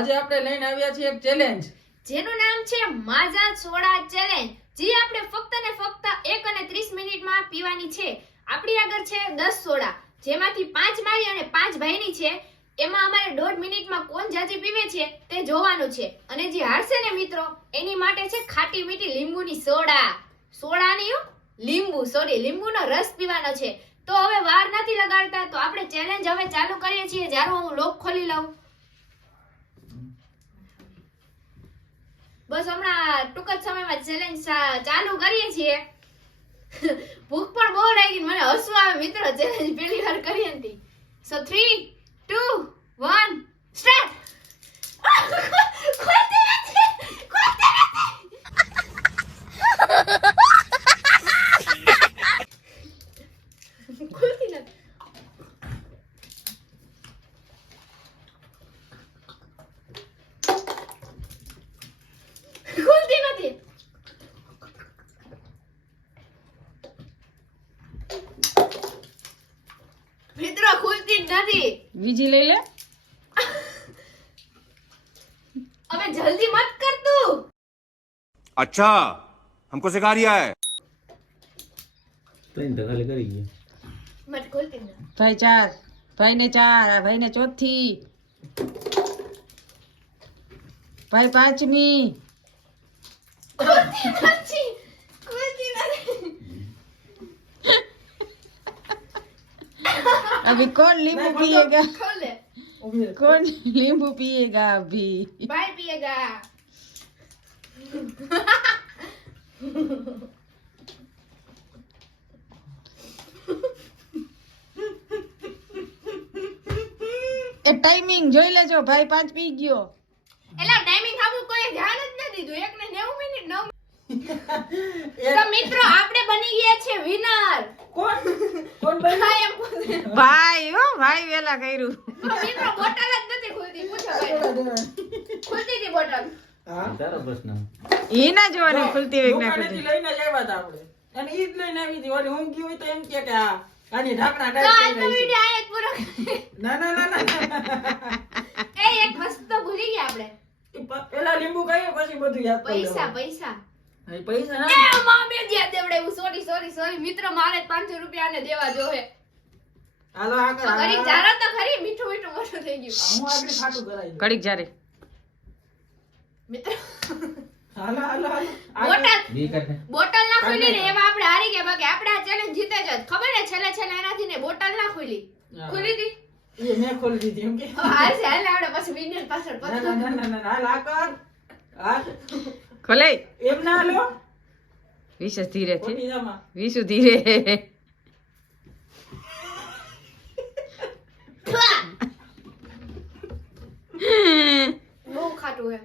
આજે આપણે લઈને આવ્યા છીએ એક ચેલેન્જ જેનું નામ છે માઝા સોડા ચેલેન્જ, જે આપણે ફક્ત ને ફક્ત 1 અને 30 મિનિટમાં પીવાની છે. આપણી આગળ છે 10 સોડા, જેમાંથી 5 મારી અને 5 ભાઈની છે. એમાં અમારે 1.5 મિનિટમાં કોણ જાજી પીવે છે તે જોવાનું છે. અને જે હારશે ને મિત્રો, એની માટે છે ખાટી મીઠી લીંબુની સોડા નહીં, લીંબુનો રસ પીવાનો છે. તો હવે વાર નથી લગાડતા, તો આપણે ચેલેન્જ હવે ચાલુ કરીએ છીએ. જ્યારે હું લોક ખોલી લઉં, બસ હમણાં ટૂંક જ સમયમાં ચેલેન્જ ચાલુ કરીએ છીએ. ભૂખ પણ બહુ લાગી, મને હસવું આવે મિત્રો, ચેલેન્જ પહેલી વાર કરી હતી. સો 3 2 1 સ્ટાર્ટ. મિત્રો ખુલતી જ નથી. બીજી લઈ લે. હવે જલ્દી મત કર તું. अच्छा हमको सिखा रिया है ત્રણ ધકાલી કરી ગયા. મત ખુલતી નથી. ભાઈ 4, ભાઈને 4, ભાઈને ચોથી, ભાઈ 5મી. ખુલતી નથી. अभी कौन नींबू पिएगा? ખોલે. कौन नींबू पिएगा अभी? ભાઈ પીએગા. એ ટાઈમિંગ જોઈ લેજો. ભાઈ 5 પી ગયો. એલા ટાઈમિંગ ખાવું કોઈ ધ્યાન જ ન દીધું. 1 ને 90 મિનિટ 9. તો મિત્રો આપણે બની ગયા છે વિનર. કોણ બન્યું? હા એમ પૂછે. ભાઈ ભાઈ વેલા કર્યું. તો મિત્રો બોટલ જ નથી ખુલતી. પૂછો ભાઈ. ખુલતી હતી બોટલ. હા તારો પ્રશ્ન. એના જોવાને ખુલતી વેગ ના દુકાનેથી ખુલતી. લઈને જ આવ્યા હતા આપણે, અને ઈ જ લઈને આવી હતી. ઓલી ઊંઘી હોય તો એમ કે આ આની ઢાંકણા તો ટાઈપ આજનો કરી વિડિયો આયા જ પૂરો કરીએ. ના ના ના ના એક વસ્તુ તો ભૂલી ગયા આપણે. પેલા લીંબુ ખાઈએ પછી બધું યાદ કરી પૈસા લેવાનું. પૈસા હા, પૈસા ના એ મામે જ્યાં દેવડાવ્યું. સોરી મિત્રો, મારે 500 રૂપિયા ને દેવા જોહે. હાલો આગળ ઘડીક જારો તો ખરી. મીઠું મોટું થઈ ગયું. હું આગળ ખાટું કરાવી દઉં. ઘડીક જારે. મિત્રો હાલો આગળ. બી કાઢે. બોટલ ના ખુલી ને એમાં આપણે હારી ગયા. બાકી આપણે આ ચેલેન્જ જીતે જ. ખબર ને છેલ્લે એનાથી ને બોટલ ના ખુલી. હા. ખુલી હતી. એ મેં ખોલી દીધી એમ કે હવે હાલશે આપણે પછી વિનર પાછળ ના ના ના ના ના હાલ આગળ. હાલ. ખોલે. એમ ના હાલો. વિશેષ ધીરે છે. ખોટી જામાં. વિશુ ધીરે. બહુ ખાટું હે.